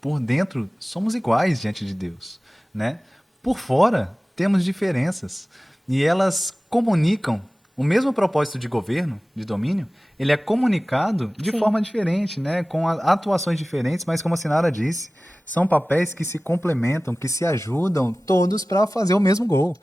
por dentro somos iguais diante de Deus, né? Por fora temos diferenças e elas comunicam o mesmo propósito de governo, de domínio, ele é comunicado de Sim. forma diferente, né? Com atuações diferentes, mas como a Sinara disse, são papéis que se complementam, que se ajudam todos para fazer o mesmo gol.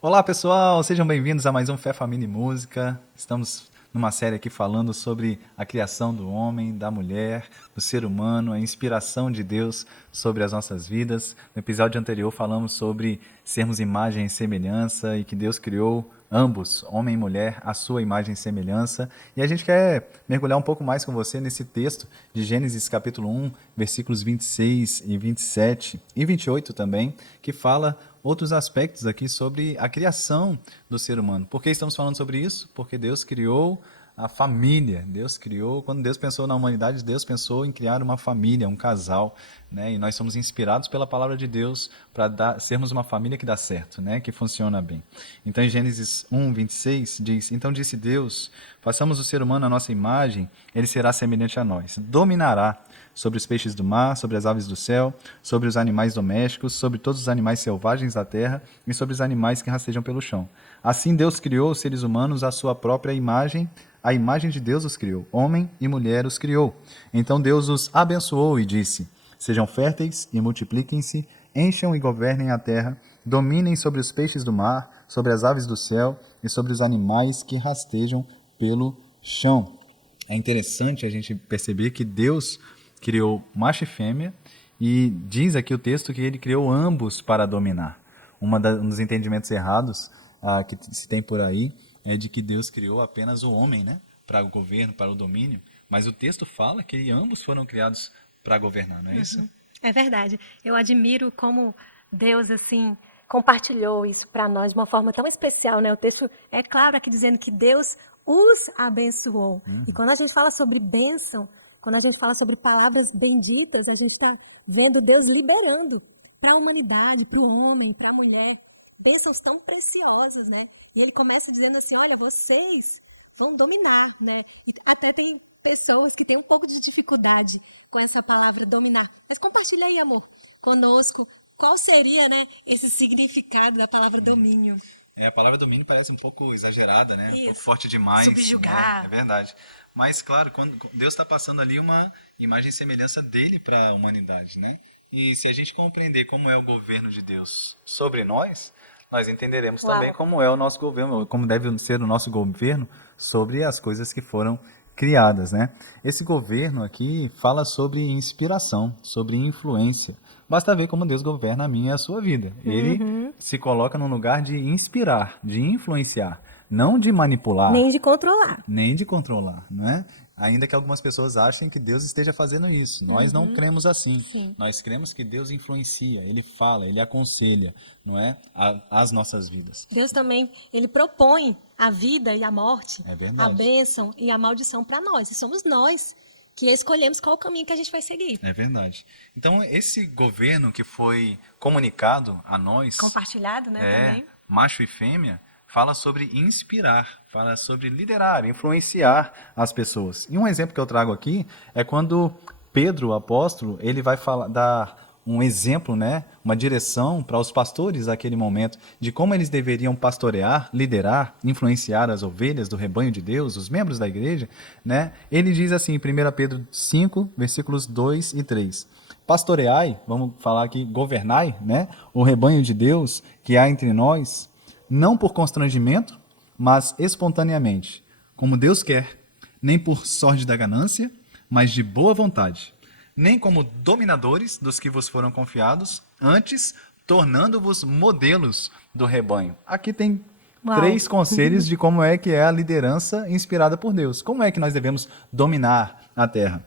Olá pessoal, sejam bem-vindos a mais um Fé, Família e Música. Estamos numa série aqui falando sobre a criação do homem, da mulher, do ser humano, a inspiração de Deus sobre as nossas vidas. No episódio anterior falamos sobre sermos imagem e semelhança e que Deus criou ambos, homem e mulher, à sua imagem e semelhança. E a gente quer mergulhar um pouco mais com você nesse texto de Gênesis capítulo 1, versículos 26 e 27 e 28 também, que fala outros aspectos aqui sobre a criação do ser humano. Por que estamos falando sobre isso? Porque Deus criou a família. Deus criou, quando Deus pensou na humanidade, Deus pensou em criar uma família, um casal, né? E nós somos inspirados pela palavra de Deus para sermos uma família que dá certo, né? Que funciona bem. Então, em Gênesis 1, 26, diz: Então disse Deus, façamos o ser humano à nossa imagem, ele será semelhante a nós. Dominará sobre os peixes do mar, sobre as aves do céu, sobre os animais domésticos, sobre todos os animais selvagens da terra e sobre os animais que rastejam pelo chão. Assim Deus criou os seres humanos à sua própria imagem, a imagem de Deus os criou, homem e mulher os criou. Então Deus os abençoou e disse: Sejam férteis e multipliquem-se, encham e governem a terra, dominem sobre os peixes do mar, sobre as aves do céu e sobre os animais que rastejam pelo chão. É interessante a gente perceber que Deus criou macho e fêmea e diz aqui o texto que ele criou ambos para dominar. Um dos entendimentos errados que se tem por aí é de que Deus criou apenas o homem, né, para o governo, para o domínio, mas o texto fala que ambos foram criados para governar, não é isso? É verdade. Eu admiro como Deus, assim, compartilhou isso para nós de uma forma tão especial, né? O texto é claro aqui dizendo que Deus os abençoou. E quando a gente fala sobre bênção, quando a gente fala sobre palavras benditas, a gente está vendo Deus liberando para a humanidade, para o homem, para a mulher, bênçãos tão preciosas, né? E ele começa dizendo assim: olha, vocês vão dominar, né? E até tem pessoas que têm um pouco de dificuldade com essa palavra dominar. Mas compartilha aí, amor, conosco, qual seria, né, esse significado da palavra domínio? A palavra domínio parece um pouco exagerada, né? Isso. Forte demais. Subjugar. É verdade. Mas, claro, quando Deus está passando ali uma imagem e semelhança dele para a humanidade, né? E se a gente compreender como é o governo de Deus sobre nós entenderemos também Uau. como é o nosso governo, como deve ser o nosso governo sobre as coisas que foram criadas, né? Esse governo aqui fala sobre inspiração, sobre influência. Basta ver como Deus governa a minha e a sua vida. Ele se coloca num lugar de inspirar, de influenciar, não de manipular, Nem de controlar. nem de controlar, não é? Ainda que algumas pessoas achem que Deus esteja fazendo isso. Nós não cremos assim. Sim. Nós cremos que Deus influencia, Ele fala, Ele aconselha, não é? As nossas vidas. Deus também, ele propõe a vida e a morte, É a verdade. bênção e a maldição para nós. E somos nós que escolhemos qual o caminho que a gente vai seguir. É verdade. Então, esse governo que foi comunicado a nós, Compartilhado, né, também. macho e fêmea, fala sobre inspirar, fala sobre liderar, influenciar as pessoas. E um exemplo que eu trago aqui é quando Pedro, o apóstolo, ele vai dar um exemplo, né, uma direção para os pastores naquele momento de como eles deveriam pastorear, liderar, influenciar as ovelhas do rebanho de Deus, os membros da igreja, né? Ele diz assim em 1 Pedro 5, versículos 2 e 3. Pastoreai, vamos falar aqui, governai, né, o rebanho de Deus que há entre nós, não por constrangimento, mas espontaneamente, como Deus quer, nem por sorte da ganância, mas de boa vontade, nem como dominadores dos que vos foram confiados, antes tornando-vos modelos do rebanho. Aqui tem Uau. 3 conselhos de como é que é a liderança inspirada por Deus. Como é que nós devemos dominar a terra?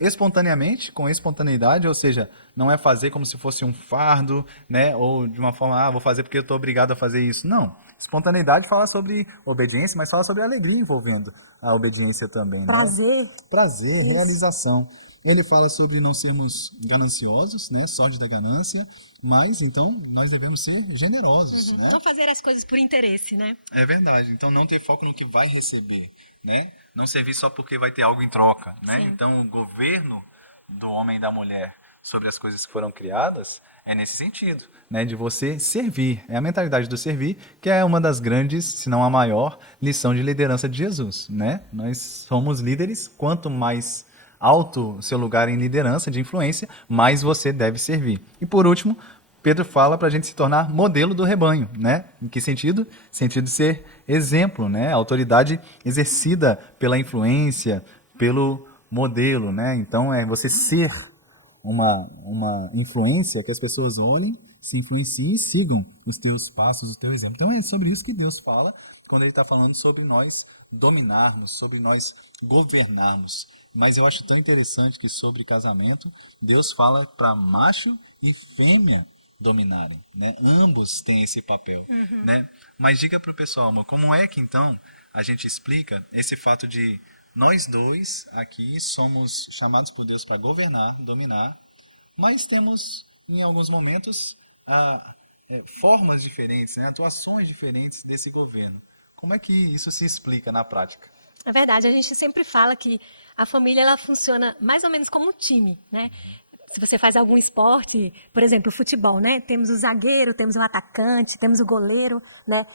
Espontaneamente, com espontaneidade, ou seja, não é fazer como se fosse um fardo, né? Ou de uma forma, vou fazer porque eu estou obrigado a fazer isso. Não. Espontaneidade fala sobre obediência, mas fala sobre alegria envolvendo a obediência também. Prazer. Né? Prazer, Isso. realização. ele fala sobre não sermos gananciosos, né, sorte da ganância, mas então nós devemos ser generosos, né? Não fazer as coisas por interesse, né? É verdade. Então não ter foco no que vai receber, né? Não servir só porque vai ter algo em troca, né? Sim. Então o governo do homem e da mulher sobre as coisas que foram criadas é nesse sentido, né? De você servir. É a mentalidade do servir que é uma das grandes, se não a maior, lição de liderança de Jesus, né? Nós somos líderes, quanto mais alto o seu lugar em liderança, de influência, mais você deve servir. E por último, Pedro fala para a gente se tornar modelo do rebanho, né? Em que sentido? Sentido de ser exemplo, né? A autoridade exercida pela influência, pelo modelo, né? Então é você ser uma influência que as pessoas olhem, se influenciem e sigam os teus passos, o teu exemplo. Então é sobre isso que Deus fala quando ele está falando sobre nós dominarmos, sobre nós governarmos. Mas eu acho tão interessante que sobre casamento, Deus fala para macho e fêmea dominarem, né? Ambos têm esse papel, né? Mas diga para o pessoal, amor, como é que então a gente explica esse fato de nós dois aqui somos chamados por Deus para governar, dominar, mas temos em alguns momentos formas diferentes, né? Atuações diferentes desse governo. Como é que isso se explica na prática? É verdade, a gente sempre fala que a família ela funciona mais ou menos como um time, né? Se você faz algum esporte, por exemplo, futebol, né? Temos o zagueiro, temos o atacante, temos o goleiro, né?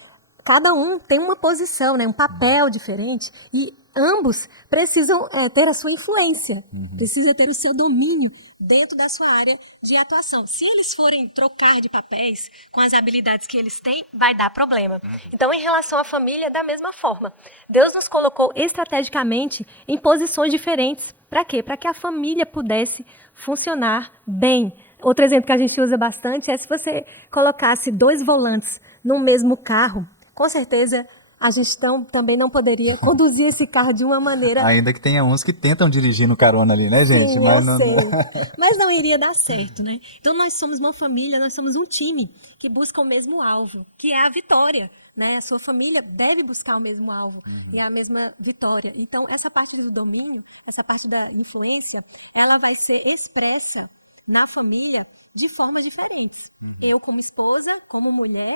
Cada um tem uma posição, né? Um papel diferente e ambos precisam ter a sua influência, precisa ter o seu domínio dentro da sua área de atuação. Se eles forem trocar de papéis com as habilidades que eles têm, vai dar problema. Então, em relação à família, da mesma forma. Deus nos colocou estrategicamente em posições diferentes. Para quê? Para que a família pudesse funcionar bem. Outro exemplo que a gente usa bastante é se você colocasse 2 volantes no mesmo carro, com certeza a gestão também não poderia conduzir esse carro de uma maneira. Ainda que tenha uns que tentam dirigir no carona ali, né, gente? Sim, Mas eu não... sei. Mas não iria dar certo, né? Então nós somos uma família, nós somos um time que busca o mesmo alvo, que é a vitória. Né? A sua família deve buscar o mesmo alvo e a mesma vitória. Então, essa parte do domínio, essa parte da influência, ela vai ser expressa na família de formas diferentes. Eu como esposa, como mulher,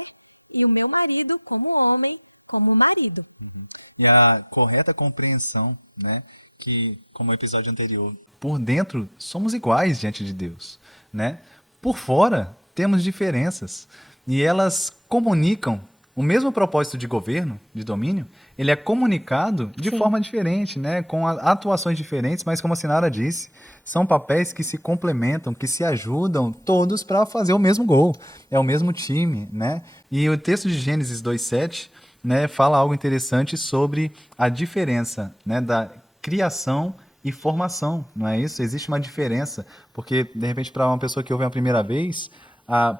e o meu marido como homem, como marido. E a correta compreensão, né, que, como no episódio anterior, por dentro somos iguais diante de Deus, né? Por fora temos diferenças e elas comunicam o mesmo propósito de governo, de domínio, ele é comunicado de Sim. forma diferente, né, com atuações diferentes, mas como a Sinara disse, são papéis que se complementam, que se ajudam todos para fazer o mesmo gol, é o mesmo time, né? E o texto de Gênesis 2:7, né, fala algo interessante sobre a diferença, né, da criação e formação, não é isso? Existe uma diferença, porque de repente para uma pessoa que ouve a primeira vez,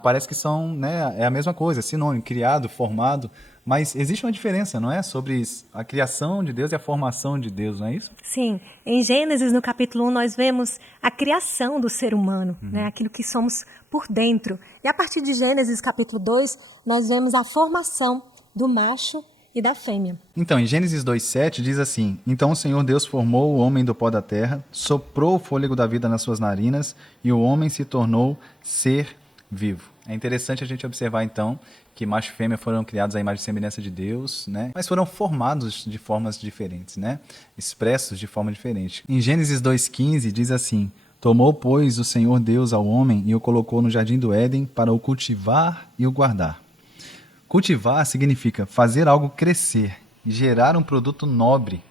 parece que são, né, é a mesma coisa, sinônimo, criado, formado, mas existe uma diferença, não é? Sobre a criação de Deus e a formação de Deus, não é isso? Sim, em Gênesis, no capítulo 1, nós vemos a criação do ser humano, né? Aquilo que somos por dentro. E a partir de Gênesis, capítulo 2, nós vemos a formação do macho e da fêmea. Então, em Gênesis 2:7 diz assim: Então o Senhor Deus formou o homem do pó da terra, soprou o fôlego da vida nas suas narinas, e o homem se tornou ser vivo. É interessante a gente observar, então, que macho e fêmea foram criados à imagem e semelhança de Deus, né? Mas foram formados de formas diferentes, né? Expressos de forma diferente. Em Gênesis 2:15 diz assim: Tomou, pois, o Senhor Deus ao homem e o colocou no jardim do Éden para o cultivar e o guardar. Cultivar significa fazer algo crescer, gerar um produto nobre.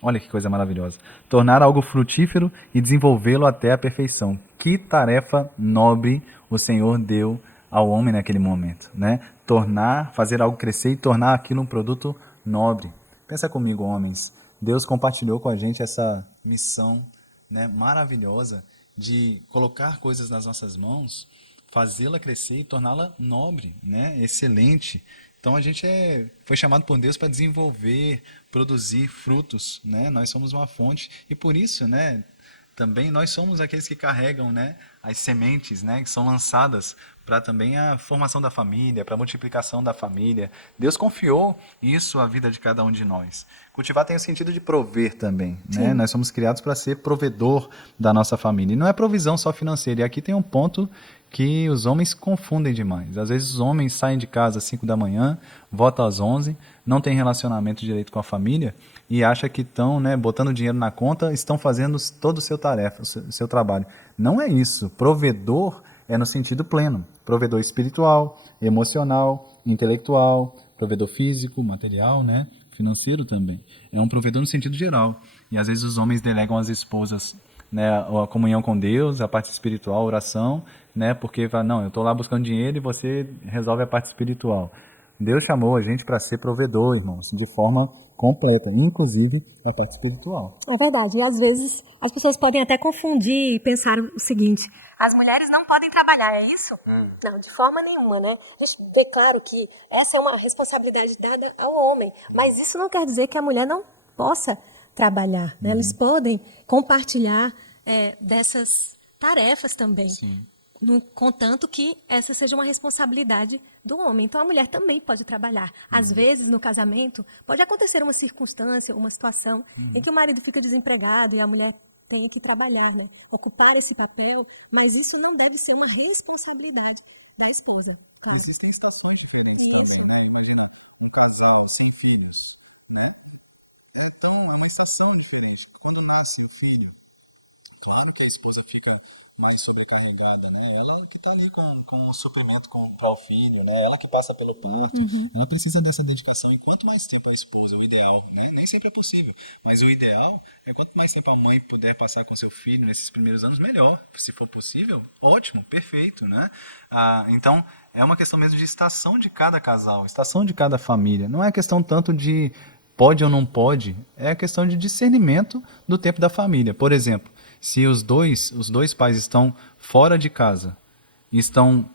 Olha que coisa maravilhosa. Tornar algo frutífero e desenvolvê-lo até a perfeição. Que tarefa nobre o Senhor deu ao homem naquele momento, né? Fazer algo crescer e tornar aquilo um produto nobre. Pensa comigo, homens. Deus compartilhou com a gente essa missão, né, maravilhosa de colocar coisas nas nossas mãos, fazê-la crescer e torná-la nobre, né, excelente. Então a gente foi chamado por Deus para desenvolver, produzir frutos, né? Nós somos uma fonte e por isso, né, também nós somos aqueles que carregam, né, as sementes, né, que são lançadas para também a formação da família, para a multiplicação da família. Deus confiou isso à vida de cada um de nós. Cultivar tem o sentido de prover também, né? Sim. Nós somos criados para ser provedor da nossa família. E não é provisão só financeira. E aqui tem um ponto que os homens confundem demais. Às vezes os homens saem de casa às 5 da manhã, voltam às 11, não tem relacionamento direito com a família e acha que estão, né, botando dinheiro na conta, estão fazendo todo o seu tarefa, o seu trabalho. Não é isso. Provedor é no sentido pleno. Provedor espiritual, emocional, intelectual, provedor físico, material, né, financeiro também. É um provedor no sentido geral. E às vezes os homens delegam às esposas, né, a comunhão com Deus, a parte espiritual, a oração, né, porque fala, não, eu estou lá buscando dinheiro e você resolve a parte espiritual. Deus chamou a gente para ser provedor, irmãos, de forma completa, inclusive a parte espiritual. É verdade. E às vezes as pessoas podem até confundir e pensar o seguinte: as mulheres não podem trabalhar, é isso? Não, de forma nenhuma, né? A gente vê claro que essa é uma responsabilidade dada ao homem, mas isso não quer dizer que a mulher não possa trabalhar, né? Eles podem compartilhar dessas tarefas também. Sim. Contanto que essa seja uma responsabilidade do homem. Então, a mulher também pode trabalhar. Às vezes, no casamento, pode acontecer uma circunstância, uma situação em que o marido fica desempregado e a mulher tem que trabalhar, né? Ocupar esse papel, mas isso não deve ser uma responsabilidade da esposa. Claro. Existem estações diferentes também, né? Imagina, um casal sem filhos, né? É uma estação diferente. Quando nasce um filho, claro que a esposa fica mais sobrecarregada, né? Ela que está ali com o suprimento para o filho, né? Ela que passa pelo parto. Ela precisa dessa dedicação. E quanto mais tempo a esposa, o ideal, né? Nem sempre é possível, mas o ideal é quanto mais tempo a mãe puder passar com seu filho nesses primeiros anos, melhor. Se for possível, ótimo, perfeito, né? Então, é uma questão mesmo de estação de cada casal, estação de cada família. Não é questão tanto de pode ou não pode, é a questão de discernimento do tempo da família. Por exemplo, se os dois pais estão fora de casa, estão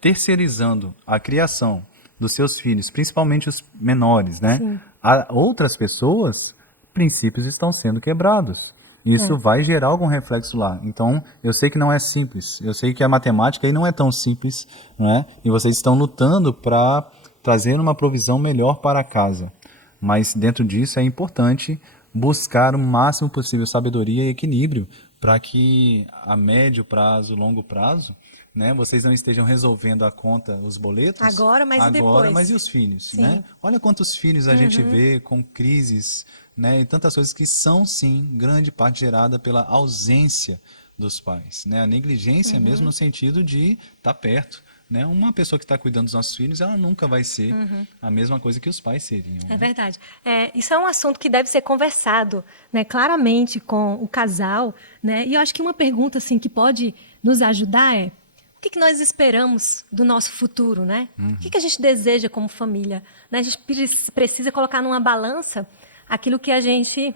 terceirizando a criação dos seus filhos, principalmente os menores, né? Sim. A outras pessoas, princípios estão sendo quebrados. Isso vai gerar algum reflexo lá. Então, eu sei que não é simples. Eu sei que a matemática aí não é tão simples, não é? E vocês estão lutando para trazer uma provisão melhor para a casa. Mas dentro disso é importante buscar o máximo possível sabedoria e equilíbrio para que a médio prazo, longo prazo, né, vocês não estejam resolvendo a conta, os boletos Agora, mas e depois? mas e os filhos, Sim. né? Olha quantos filhos a gente vê com crises, né, e tantas coisas que são sim grande parte gerada pela ausência dos pais, né? A negligência mesmo no sentido de estar perto. Né? Uma pessoa que está cuidando dos nossos filhos, ela nunca vai ser a mesma coisa que os pais seriam. É Né? verdade. Isso é um assunto que deve ser conversado, né, claramente com o casal, né? E eu acho que uma pergunta assim que pode nos ajudar é: o que nós esperamos do nosso futuro, né? O que a gente deseja como família? Né? A gente precisa colocar numa balança aquilo que a gente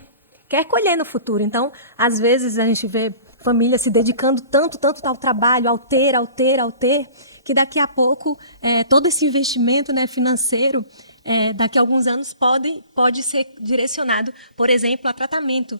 quer colher no futuro. Então, às vezes a gente vê família se dedicando tanto ao trabalho, ao ter, que daqui a pouco todo esse investimento, né, financeiro, daqui a alguns anos pode ser direcionado, por exemplo, a tratamento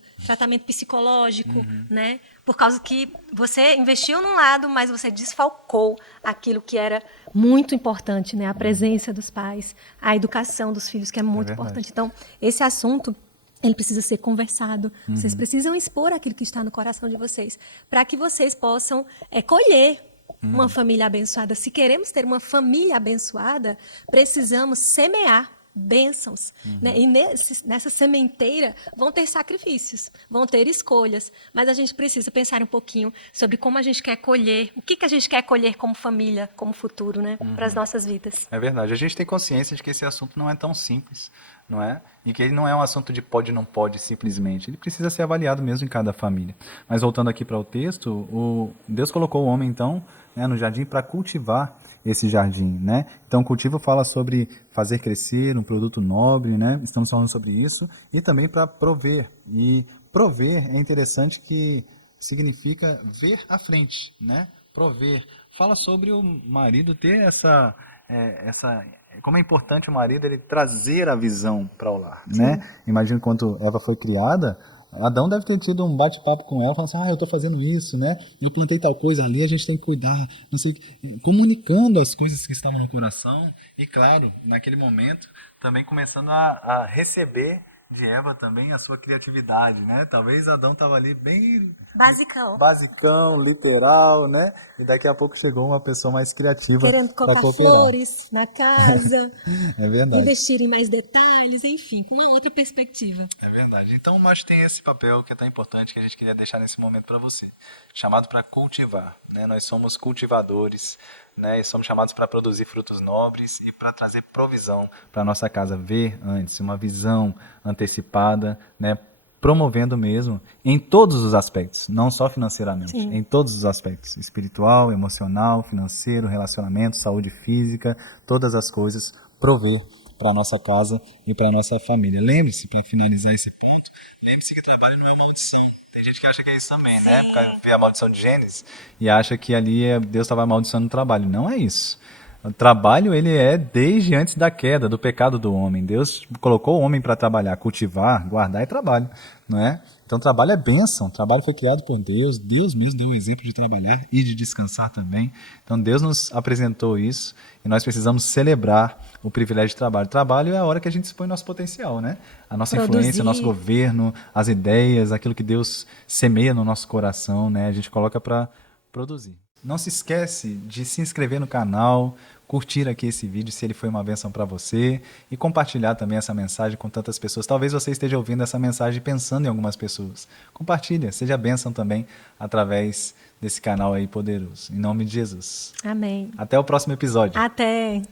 psicológico, né? Por causa que você investiu num lado, mas você desfalcou aquilo que era muito importante, né? A presença dos pais, a educação dos filhos, que é muito importante. Então, esse assunto ele precisa ser conversado. Vocês precisam expor aquilo que está no coração de vocês, para que vocês possam colher uma família abençoada. Se queremos ter uma família abençoada, precisamos semear bênçãos. Né? E nessa sementeira vão ter sacrifícios, vão ter escolhas, mas a gente precisa pensar um pouquinho sobre como a gente quer colher, o que a gente quer colher como família, como futuro, né? Para as nossas vidas. É verdade. A gente tem consciência de que esse assunto não é tão simples, não é? E que ele não é um assunto de pode ou não pode, simplesmente. Ele precisa ser avaliado mesmo em cada família. Mas voltando aqui para o texto, Deus colocou o homem, então, né, no jardim para cultivar esse jardim, né? Então, o cultivo fala sobre fazer crescer um produto nobre, né? Estamos falando sobre isso. E também para prover. E prover é interessante que significa ver à frente, né? Prover. Fala sobre o marido ter essa como é importante o marido ele trazer a visão para o lar, né? Imagina quando Eva foi criada, Adão deve ter tido um bate-papo com ela, falando assim, eu estou fazendo isso, né? Eu plantei tal coisa ali, a gente tem que cuidar, não sei, comunicando as coisas que estavam no coração e, claro, naquele momento, também começando a receber de Eva também a sua criatividade, né? Talvez Adão estava ali bem basicão, literal, né? E daqui a pouco chegou uma pessoa mais criativa querendo para colocar cooperar. flores na casa, É verdade. investir em mais detalhes, enfim, com uma outra perspectiva. É verdade. Então o macho tem esse papel que é tão importante que a gente queria deixar nesse momento para você, chamado para cultivar, né? Nós somos cultivadores, né? E somos chamados para produzir frutos nobres e para trazer provisão para nossa casa, ver antes, uma visão antecipada, né? Promovendo mesmo em todos os aspectos, não só financeiramente, Sim. em todos os aspectos, espiritual, emocional, financeiro, relacionamento, saúde física, todas as coisas, prover para a nossa casa e para a nossa família. Lembre-se, para finalizar esse ponto, lembre-se que trabalho não é maldição. Tem gente que acha que é isso também, né? Porque vê a maldição de Gênesis e acha que ali Deus estava amaldiçoando o trabalho. Não é isso. O trabalho, ele é desde antes da queda, do pecado do homem. Deus colocou o homem para trabalhar, cultivar, guardar é trabalho, não é? Então, trabalho é bênção, trabalho foi criado por Deus, Deus mesmo deu o exemplo de trabalhar e de descansar também. Então, Deus nos apresentou isso e nós precisamos celebrar o privilégio de trabalho. Trabalho é a hora que a gente expõe nosso potencial, né? A nossa influência, o nosso governo, as ideias, aquilo que Deus semeia no nosso coração, né? A gente coloca para produzir. Não se esquece de se inscrever no canal, curtir aqui esse vídeo se ele foi uma bênção para você e compartilhar também essa mensagem com tantas pessoas. Talvez você esteja ouvindo essa mensagem pensando em algumas pessoas. Compartilha, seja bênção também através desse canal aí poderoso. Em nome de Jesus. Amém. Até o próximo episódio. Até.